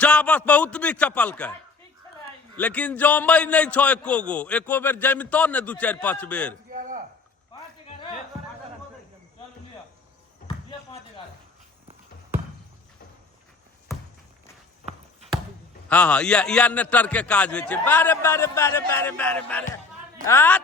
चाबस बहुत भी चपल के लेकिन जमै नहीं छो एको गो एको बेर जमितो ने 2-4-5 बेर। हाँ हाँ या नेटर के काज होइ छै बारे बारे बारे बारे बारे बारे हाँ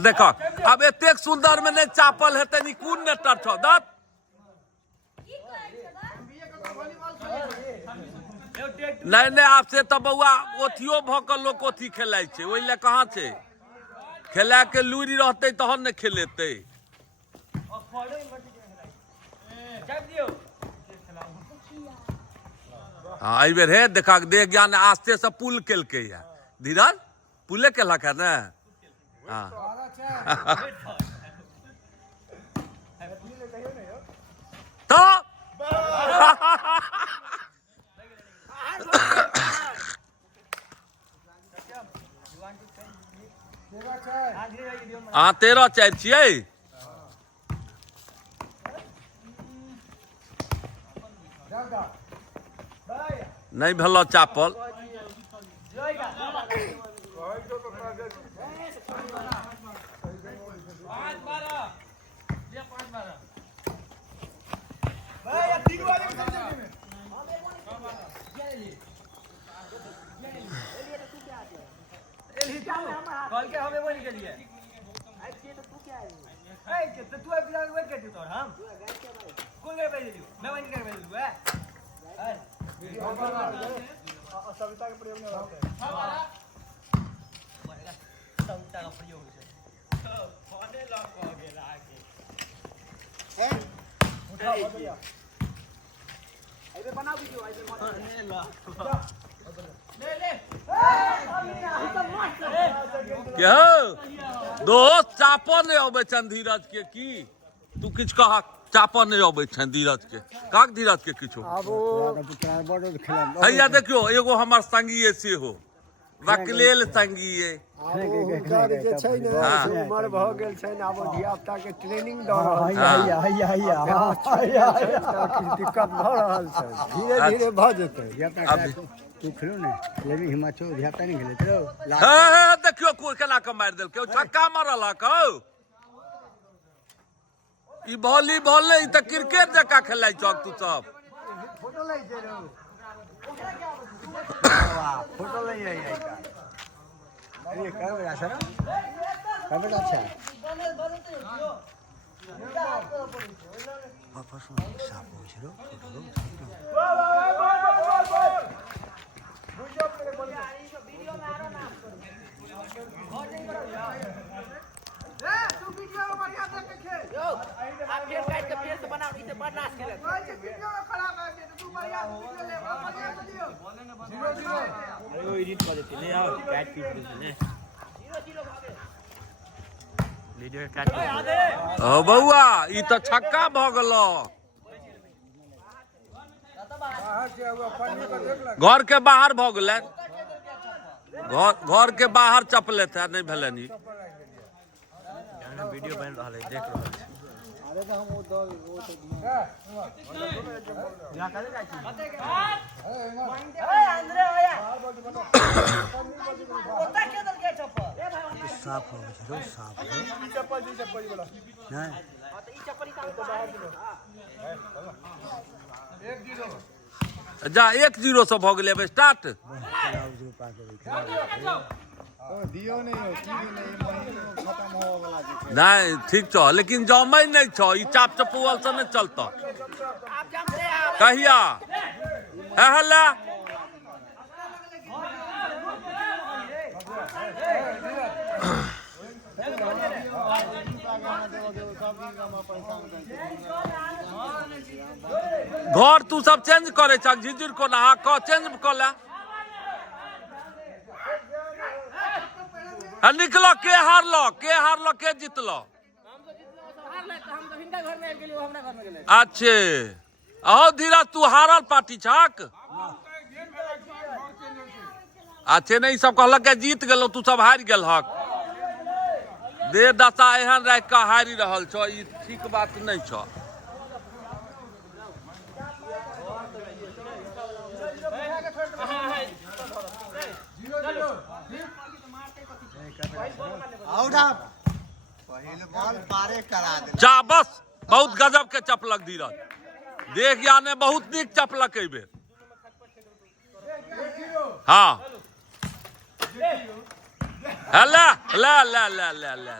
देखो अब एतेक सुंदर में नहीं चापल हेतै नी कोन नेटर छौ दत नहीं नहीं आपसे तो बउआ ओथियो भकल लोग ओथी खेलाइ छै ओइ ले कहाँ छै खेला के लूरी रहते तहन ने खेलेते। हाँ एहि बेर हे देखा देह ज्ञान आस्ते से पुल केलकै या धीरज पुले केलक है ने। हाँ तो हाँ 13-4 छियै नहीं भेलो चापल कॉल के हमें बोल के लिए तो तू अब बिना वेट करती तो हम कौन ले भेज दियो मैं वहीं कर भेज दूं है सविता के प्रयोग में होता है सविता का प्रयोग है फोने लॉक हो गया आके हैं उठा भैया ऐसे बना वीडियो ऐसे ले ले क्या दोस्त चापो नहीं अबे छन धीरज के की तू किछ कहा चापो नहीं अबे छन धीरज के काक धीरज के किछो हैया देखियो एगो हमर संगी से हो वकलेल संगी उधर जे छै ने उमर भ गेल छै ने अब धिया पुता के ट्रेनिंग द रहल दिक्कत भ रहल छै धीरे धीरे भ जेतै तू खेलो ने लेवी हिमाचल ध्याता नहीं खेले तो हां देखियो कोई केना के मार देलकै छक्का मारल हकौ ई वॉलीबॉल नहीं त क्रिकेट जका खेलाइ छक तू सब फोटो लै जे रो वाह फोटो लै है ये कर बजा सर कर बजा अच्छा वापस में साफ हो छरो वाह वाह वाह वाह वीडियो में आ रहा ना ए तू वीडियो में बढ़िया देख के खेल यो आप फिर काट के फिर से बनाओ इसे बर्दाश्त कर ले वीडियो में खराब है तू बढ़िया वीडियो ले बढ़िया वीडियो 0-0 अरे वो एडिट कर देती ले आओ काट पीट दे ने 0-0 भागे वीडियो काट ओ बउआ ई त छक्का भ गेलो घर के बाहर भ गेलै घर के बाहर चपले थे नहीं भेलै नी वीडियो बन रहा है देख रहा है अरे तो हम वो यहां करे जाई ए अंदर आया ओता के दल के चप्पल ए भाई साफ हो छरो साफ ई चप्पल वाला नहीं तो ई चप्पल का तो बाहर दिलो 1-0 जा 1-0 से भ गेलै अब स्टार्ट दियो नहीं हो की नहीं खत्म हो वाला छै नहीं ठीक छो लेकिन जमै नहीं छो ई चाप चपुअल से नहीं चलतो आप जमते आ कहिया है हल्ला घर तू सब चेंज करे छक झिझिर को ना क चेंज क ला निकलो के हारलो के जीतलो अच्छे अहो धीरज तू हारल पार्टी छक अच्छे नहीं सब कहलक के जीत गेलो तू सब हारि गेल हक दे दशा एहन राख के हारि रहल छ ई ठीक बात नहीं छ जा बस बहुत गजब के चपलक धीरज देख याने बहुत निक चपलक ए बेर हाँ ला ला ला ला ला ला